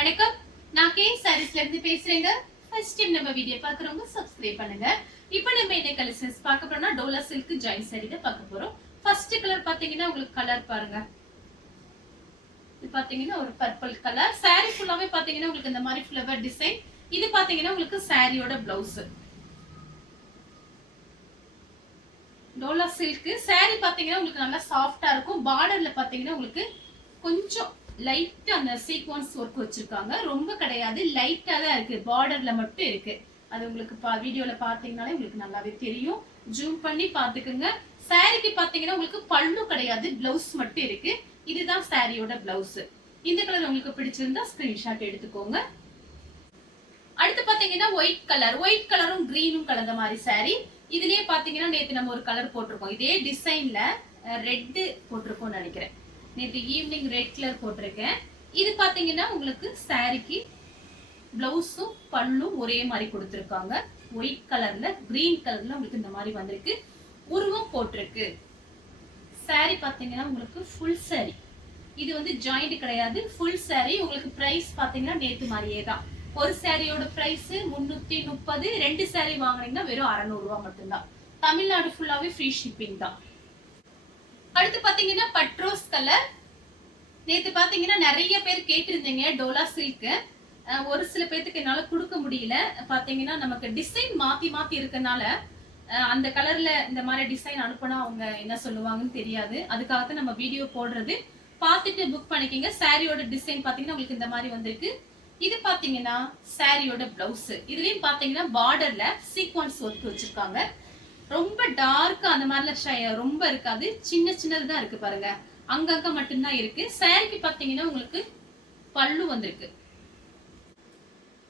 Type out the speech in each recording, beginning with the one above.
வணக்கம், நான் கே சாரீஸ்ல இருந்து பேசுறேங்க. ஃபர்ஸ்ட் டைம் நம்ம வீடியோ பாக்குறவங்க சப்ஸ்கிரைப் பண்ணுங்க. இப்போ நம்ம இந்த கலெக்ஷன்ஸ் பார்க்க போறோம்னா டோலா சில்க் ஜாயின் சாரி தான் பார்க்க போறோம். ஃபர்ஸ்ட் கலர் பாத்தீங்கன்னா உங்களுக்கு கலர் பாருங்க. இது பாத்தீங்கன்னா ஒரு பர்பிள் கலர். சாரி ஃபுல்லாவே பாத்தீங்கன்னா உங்களுக்கு இந்த மாதிரி ஃப்ளவர் டிசைன். இது பாத்தீங்கன்னா உங்களுக்கு சாரியோட பிளவுஸ். டோலா சில்க் சாரி பாத்தீங்கன்னா உங்களுக்கு நல்லா சாஃப்டா இருக்கும். பார்டர்ல பாத்தீங்கன்னா உங்களுக்கு கொஞ்சம் லைட்டா அந்த சீக்வன்ஸ் ஒர்க் வச்சிருக்காங்க. ரொம்ப கிடையாது, லைட்டா தான் இருக்கு, பார்டர்ல மட்டும் இருக்கு. அது உங்களுக்கு வீடியோல பாத்தீங்கன்னாலே உங்களுக்கு நல்லாவே தெரியும். ஜூம் பண்ணி பாத்துக்கோங்க. சாரிக்கு பாத்தீங்கன்னா உங்களுக்கு பல்லு கிடையாது, பிளவுஸ் மட்டும் இருக்கு. இதுதான் சாரியோட பிளவுஸ். இந்த கலர் உங்களுக்கு பிடிச்சிருந்தா ஸ்கிரீன்ஷாட் எடுத்துக்கோங்க. அடுத்து பாத்தீங்கன்னா ஒயிட் கலர், ஒயிட் கலரும் கிரீனும் கலந்த மாதிரி சாரி. இதுலயே பாத்தீங்கன்னா நேத்து நம்ம ஒரு கலர் போட்டிருக்கோம். இதே டிசைன்ல ரெட் போட்டிருக்கோம் நினைக்கிறேன். நேற்று ஈவினிங் ரெட் கலர் போட்டிருக்கேன். இது பாத்தீங்கன்னா உங்களுக்கு சாரிக்கு பிளவுஸும் பல்லும் ஒரே மாதிரி கொடுத்துருக்காங்க. ஒயிட் கலர்ல கிரீன் கலர்ல உங்களுக்கு இந்த மாதிரி வந்திருக்கு. உருவம் போட்டிருக்கு. சாரி பாத்தீங்கன்னா உங்களுக்கு ஃபுல் சாரி. இது வந்து ஜாயிண்ட் கிடையாது, ஃபுல் சாரி. உங்களுக்கு பிரைஸ் பாத்தீங்கன்னா நேத்து மாதிரியே தான். ஒரு சாரியோட பிரைஸ் 330. 2 சாரி வாங்கினீங்கன்னா வெறும் 600 ரூபாய் மட்டும்தான். தமிழ்நாடு ஃபுல்லாவே ஃப்ரீ ஷிப்பிங் தான். அடுத்து பாத்தீங்கன்னா பட்ரோஸ் கலர். நேத்து பாத்தீங்கன்னா நிறைய பேர் கேட்டிருந்தீங்க டோலா சில்க். ஒரு சில பேருக்கு என்னால கொடுக்க முடியல. பாத்தீங்கன்னா நமக்கு டிசைன் மாத்தி மாத்தி இருக்கனால அந்த கலர்ல இந்த மாதிரி டிசைன் அனுப்புனா அவங்க என்ன சொல்லுவாங்கன்னு தெரியாது. அதுக்காகத்தான் நம்ம வீடியோ போடுறது. பார்த்துட்டு புக் பண்ணிக்கோங்க. சாரியோட டிசைன் பாத்தீங்கன்னா உங்களுக்கு இந்த மாதிரி வந்திருக்கு. இது பாத்தீங்கன்னா சாரியோட பிளவுஸ். இதுலயும் பாத்தீங்கன்னா பார்டர்ல சீக்வன்ஸ் ஒர்க் வச்சிருக்காங்க. ரொம்ப டார்க் அந்த மாதிரில ரொம்ப இருக்காது, சின்ன சின்னதுதான் இருக்கு பாருங்க. அங்கங்க மட்டும்தான் இருக்கு. சாரிக்கு பாத்தீங்கன்னா உங்களுக்கு பல்லு வந்திருக்கு.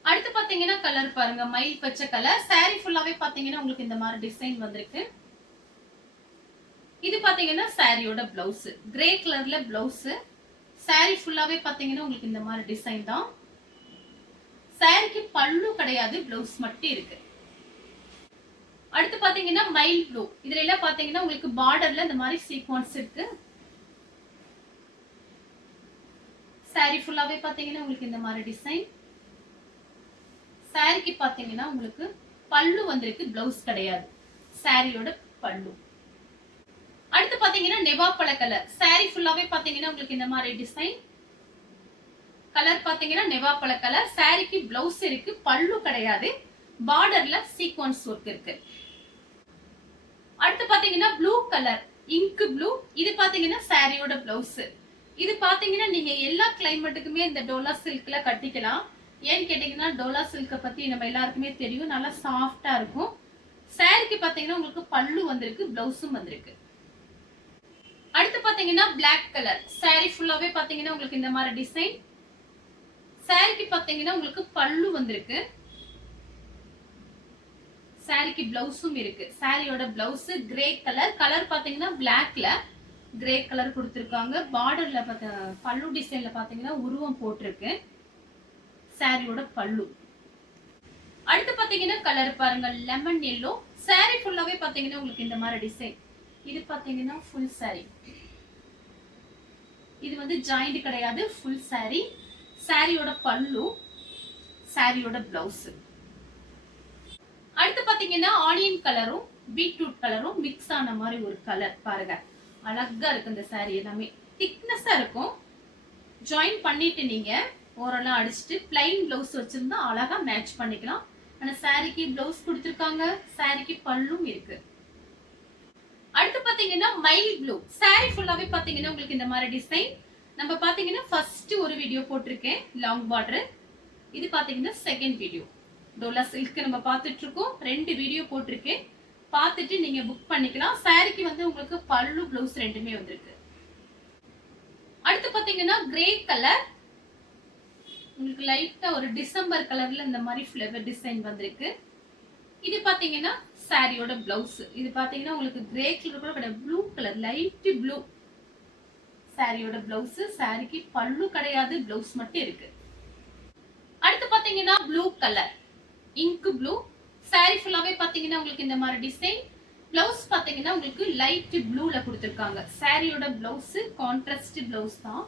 அடுத்து பாத்தீங்கன்னா கலர் பாருங்க, மயில் பச்சை கலர். சாரி ஃபுல்லாவே பாத்தீங்கன்னா உங்களுக்கு இந்த மாதிரி டிசைன் வந்திருக்கு. இது பாத்தீங்கன்னா சாரியோட பிளவுஸ். கிரே கலர்ல பிளவுஸ். சாரி ஃபுல்லாவே பாத்தீங்கன்னா உங்களுக்கு இந்த மாதிரி டிசைன் தான். சாரிக்கு பல்லு கிடையாது, பிளவுஸ் மட்டும் இருக்கு. அடுத்து பாத்தீங்கன்னா மயில் ப்ளூ. இதுல எல்லாம் பாத்தீங்கன்னா உங்களுக்கு பார்டர்ல இந்த மாதிரி சீக்வன்ஸ் இருக்கு. சாரி ஃபுல்லாவே பாத்தீங்கன்னா உங்களுக்கு இந்த மாதிரி டிசைன். சாரிக்கு பாத்தீங்கன்னா உங்களுக்கு பல்லு வந்திருக்கு, பிளவுஸ் கிடையாது. சாரியோட பல்லு. அடுத்து பாத்தீங்கன்னா நெவாப்பழ கலர். சாரி ஃபுல்லாவே பாத்தீங்கன்னா உங்களுக்கு இந்த மாதிரி டிசைன். கலர் பாத்தீங்கன்னா நெவாப்பழ கலர். சாரிக்கு பிளவுஸ் இருக்கு, பல்லு கிடையாது. பார்டர்ல சீக்வன்ஸ் ஒர்க் இருக்கு. அடுத்து பாத்தீங்கன்னா ப்ளூ கலர், இங்க் ப்ளூ. இது பாத்தீங்கன்னா சாரியோட பிளவுஸ். இது பாத்தீங்கன்னா நீங்க எல்லா கிளைமேட்டுக்குமே இந்த டோலா சில்க்ல கட்டிக்கலாம். ஏன்னு கேட்டீங்கன்னா டோலா சில்க பத்தி நம்ம எல்லாருக்குமே தெரியும், நல்லா சாஃப்டா இருக்கும். சாரிக்கு பாத்தீங்கன்னா உங்களுக்கு பல்லு வந்திருக்கு, பிளவுஸும் வந்திருக்கு. அடுத்து பாத்தீங்கன்னா பிளாக் கலர். சாரி ஃபுல்லாவே பாத்தீங்கன்னா உங்களுக்கு இந்த மாதிரி டிசைன். சாரிக்கு பாத்தீங்கன்னா உங்களுக்கு பல்லு வந்திருக்கு. சாரிக்கு பிளவுஸும் இருக்கு. சாரியோட பிளவுஸ் கிரே கலர். கலர் பாத்தீங்கன்னா பிளாக்ல கிரே கலர் கொடுத்திருக்காங்க. பார்டர்ல பல்லு டிசைன்ல பாத்தீங்கன்னா உருவம் போட்டிருக்கு. சாரியோட பல்லு. அடுத்து பாத்தீங்கன்னா கலர் பாருங்க, லெமன் எல்லோ. சாரி ஃபுல்லாவே பாத்தீங்கன்னா உங்களுக்கு இந்த மாதிரி டிசைன். இது பாத்தீங்கன்னா ஃபுல் சாரி. இது வந்து ஜாயிண்ட் கிடையாது, ஃபுல் சாரி. சாரியோட பல்லு, சாரியோட பிளவுஸ். அடுத்து பாத்தீங்கன்னா ஆனியன் கலரும் பீட்ரூட் கலரும் மிக்ஸ் ஆன மாதிரி ஒரு கலர் பாருங்க. அழகா இருக்கு இந்த சாரி. எல்லாமே திக்னஸா இருக்கும். ஜாயின் பண்ணிட்டு நீங்க ஓரளவு அடிச்சுட்டு பிளைன் பிளவுஸ் வச்சிருந்தா அழகா மேட்ச் பண்ணிக்கலாம். ஆனா சாரிக்கு பிளவுஸ் கொடுத்திருக்காங்க, சாரிக்கு பல்லும் இருக்கு. அடுத்து பாத்தீங்கன்னா மயில் ப்ளூ. சாரி ஃபுல்லாவே பாத்தீங்கன்னா உங்களுக்கு இந்த மாதிரி டிசைன். நம்ம பாத்தீங்கன்னா ஃபர்ஸ்ட் ஒரு வீடியோ போட்டிருக்கேன், லாங் பார்டர். இது பாத்தீங்கன்னா செகண்ட் வீடியோ. டோலா சில்க் நம்ம பார்த்துட்டு இருக்கோம். 2 வீடியோ போட்டிருக்கேன், பார்த்துட்டு நீங்க புக் பண்ணிக்கலாம். சாரிக்கு வந்து உங்களுக்கு பல்லு பிளவுஸ் ரெண்டுமே வந்திருக்கு. அடுத்து பாத்தீங்கன்னா கிரே கலர். உங்களுக்கு லைட்டா ஒரு டிசம்பர் கலர்ல இந்த மாதிரி ஃப்ளவர் டிசைன் வந்திருக்கு. இது பாத்தீங்கன்னா சாரியோட பிளவுஸ். இது பாத்தீங்கன்னா உங்களுக்கு கிரே கலர் கூட கிடையாது, ப்ளூ கலர், லைட் ப்ளூ. சாரியோட பிளவுஸ். சாரிக்கு பல்லு கிடையாது, பிளவுஸ் மட்டும் இருக்கு. அடுத்து பாத்தீங்கன்னா blue colour, ink blue. Sorry ஃபுல்லாவே பாத்தீங்கன்னா உங்களுக்கு இந்த மாதிரி டிசைன். பிளவுஸ் பாத்தீங்கன்னா உங்களுக்கு லைட் ப்ளூல கொடுத்திருக்காங்க. சாரியோட பிளவுஸ் கான்ட்ராஸ்ட் பிளவுஸ் தான்.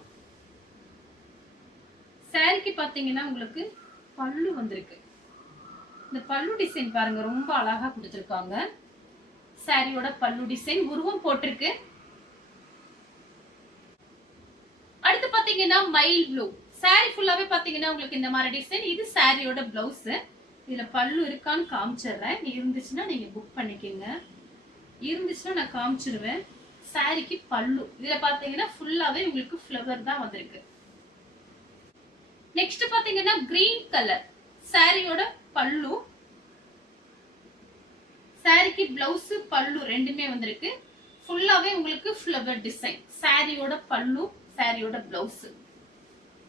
சாரிக்கு பாத்தீங்கன்னா உங்களுக்கு பல்லு வந்திருக்கு. இந்த பல்லு டிசைன் பாருங்க, ரொம்ப அழகா கொடுத்திருக்காங்க. சாரியோட பல்லு டிசைன் உருவம் போட்டிருக்கு. அடுத்து பாத்தீங்கன்னா மயில் ப்ளூ. சாரி ஃபுல்லாவே பாத்தீங்கன்னா உங்களுக்கு இந்த மாதிரி டிசைன். இது சாரியோட பிளவுஸ். இதுல பல்லு இருக்கான்னு காமிச்சிடுறேன். இருந்துச்சுன்னா நீங்க புக் பண்ணிக்கோங்க. இருந்துச்சுன்னா நான் காமிச்சிருவேன். சாரிக்கு பல்லு இதுல பாத்தீங்கன்னா ஃபுல்லாவே உங்களுக்கு ஃப்ளவர் தான் வந்திருக்கு. நெக்ஸ்ட் பாத்தீங்கன்னா கிரீன் கலர். சாரியோட பல்லு, சாரிக்கு பிளவுஸ் பல்லு ரெண்டுமே வந்திருக்கு. ஃபுல்லாவே உங்களுக்கு ஃப்ளவர் டிசைன். சாரியோட பல்லு, சாரியோட பிளவுஸ்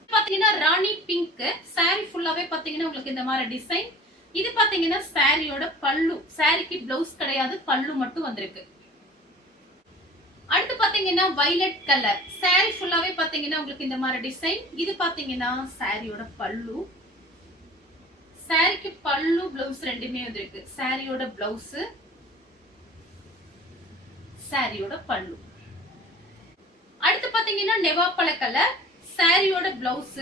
பாத்தீங்கன்னா ராணி பிங்க். சாரி ஃபுல்லாவே பாத்தீங்கன்னா உங்களுக்கு இந்த மாதிரி டிசைன். இது பாத்தீங்கன்னா சாரியோட பல்லு. சாரிக்கு பிளவுஸ் கிடையாது, பல்லு மட்டும் வந்திருக்கு. அடுத்து பாத்தீங்கன்னா வயலட் கலர். சாரி ஃபுல்லாவே பாத்தீங்கன்னா உங்களுக்கு இந்த மாதிரி டிசைன். இது பாத்தீங்கன்னா சாரியோட பல்லு. சாரிக்கு பல்லு பிளவுஸ் ரெண்டுமே வந்திருக்கு. சாரியோட பிளவுஸ், சாரியோட பல்லு. அடுத்து பாத்தீங்கன்னா நெவாப்பழ கலர். சாரியோட பிளவுஸ்,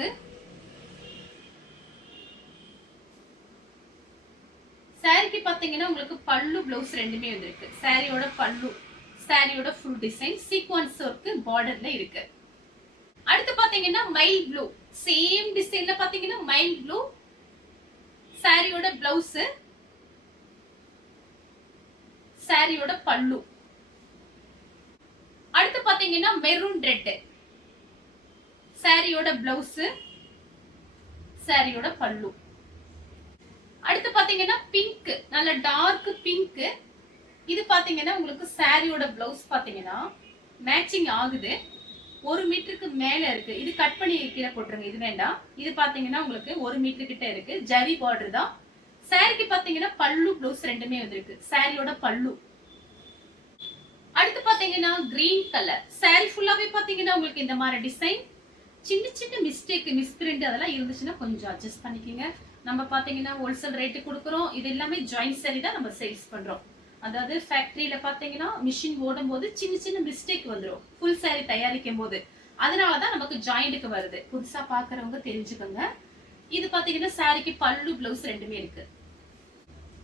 சாரிக்கு பாத்தீங்கன்னா உங்களுக்கு பல்லு பிளவுஸ் ரெண்டுமே வந்திருக்கு. சாரியோட பல்லு, சாரியோட ஃபுல் டிசைன் சீக்வென்ஸ் ஒர்க் பார்டர்ல இருக்கு. அடுத்து பாத்தீங்கன்னா மயில் ப்ளூ. சேம் டிசைன்ல பாத்தீங்கன்னா மயில் ப்ளூ. சாரியோட பிளவுஸ், சாரியோட பல்லு. அடுத்து பாத்தீங்கன்னா மெரூன் ரெட். சாரியோட பிளவுஸ், சாரியோட பல்லு. அடுத்து பாத்தீங்கன்னா பிங்க், நல்ல டார்க் பிங்க். இது பாத்தீங்கன்னா உங்களுக்கு சாரியோட பிளவுஸ் பாத்தீங்கன்னா மேட்சிங் ஆகுது. 1 மீட்டருக்கு மேல இருக்கு. இது கட் பண்ணி கீழே போட்டுருங்க, இது வேண்டாம். இது பாத்தீங்கன்னா உங்களுக்கு 1 மீட்டர் கிட்ட இருக்கு. ஜரி பார்டர் தான். சாரிக்கு பாத்தீங்கன்னா பல்லு பிளவுஸ் ரெண்டுமே வந்திருக்கு. சாரியோட பல்லு. அடுத்து பாத்தீங்கன்னா கிரீன் கலர். சாரி ஃபுல்லாவே பாத்தீங்கன்னா உங்களுக்கு இந்த மாதிரி டிசைன். சின்ன சின்ன மிஸ்டேக், மிஸ்பிரிண்ட் அதெல்லாம் இருந்துச்சுன்னா கொஞ்சம் அட்ஜஸ்ட் பண்ணிக்கோங்க. நம்ம பாத்தீங்கன்னா ஹோல்சேல் ரேட்டு கொடுக்குறோம். இது எல்லாமே ஜாயிண்ட் சாரி தான் நம்ம சேல்ஸ் பண்றோம். அதாவது ஃபேக்டரியில பாத்தீங்கன்னா மிஷின் ஓடும் போது சின்ன சின்ன மிஸ்டேக் வந்துடும் ஃபுல் சாரி தயாரிக்கும் போது. அதனாலதான் நமக்கு ஜாயிண்ட்டுக்கு வருது. புதுசா பாக்குறவங்க தெரிஞ்சுக்கோங்க. இது பாத்தீங்கன்னா சாரிக்கு பல்லு பிளவுஸ் ரெண்டுமே இருக்கு.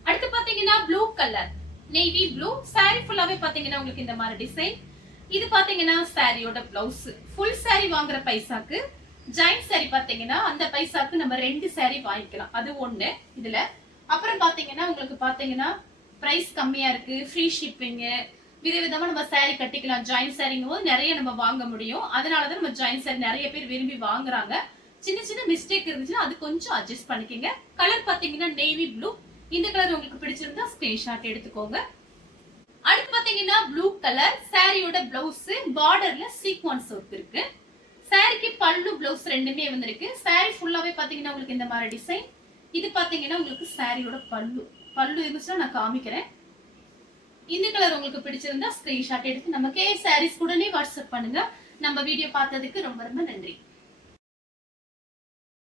அடுத்து பாத்தீங்கன்னா blue colour, navy blue. Sorry ஃபுல்லாவே பாத்தீங்கன்னா உங்களுக்கு இந்த மாதிரி டிசைன். இது பாத்தீங்கன்னா சாரியோட பிளவுஸ். ஃபுல் சாரி வாங்குற பைசாக்கு ஜாயிண்ட் சாரி பாத்தீங்கன்னா அந்த பைசாக்கு நம்ம 2 சாரி வாங்கிக்கலாம். அது ஒண்ணு இதுல. அப்புறம் பாத்தீங்கன்னா உங்களுக்கு பாத்தீங்கன்னா பிரைஸ் கம்மியா இருக்கு, ஃப்ரீ ஷிப்பிங், விதவிதமா நம்ம சாரி கட்டிக்கலாம். ஜாயிண்ட் சாரிங்கும் போது நிறைய நம்ம வாங்க முடியும். அதனாலதான் நம்ம ஜாயிண்ட் சாரி நிறைய பேர் விரும்பி வாங்குறாங்க. சின்ன சின்ன மிஸ்டேக் இருந்துச்சுன்னா அது கொஞ்சம் அட்ஜஸ்ட் பண்ணிக்கோங்க. கலர் பாத்தீங்கன்னா நேவி ப்ளூ. இந்த கலர் உங்களுக்கு பிடிச்சிருந்தா ஸ்கிரீன்ஷாட் எடுத்துக்கோங்க. அடுத்து பாத்தீங்கன்னா ப்ளூ கலர். சாரியோட பிளவுஸ் பார்டர்ல சீக்வென்ஸ் ஒர்க் இருக்கு. சாரிக்கு பல்லு பிளவுஸ் ரெண்டுமே வந்திருக்கு. சாரி ஃபுல்லாவே பாத்தீங்கன்னா உங்களுக்கு இந்த மாதிரி டிசைன். இது பாத்தீங்கன்னா உங்களுக்கு சாரியோட பல்லு. பல்லு இருந்துச்சுன்னா நான் காமிக்கிறேன். இந்த கலர் உங்களுக்கு பிடிச்சிருந்தா ஸ்கிரீன்ஷாட் எடுத்து நமக்கே சாரீஸ் உடனே வாட்ஸ்அப் பண்ணுங்க. நம்ம வீடியோ பார்த்ததுக்கு ரொம்ப ரொம்ப நன்றி.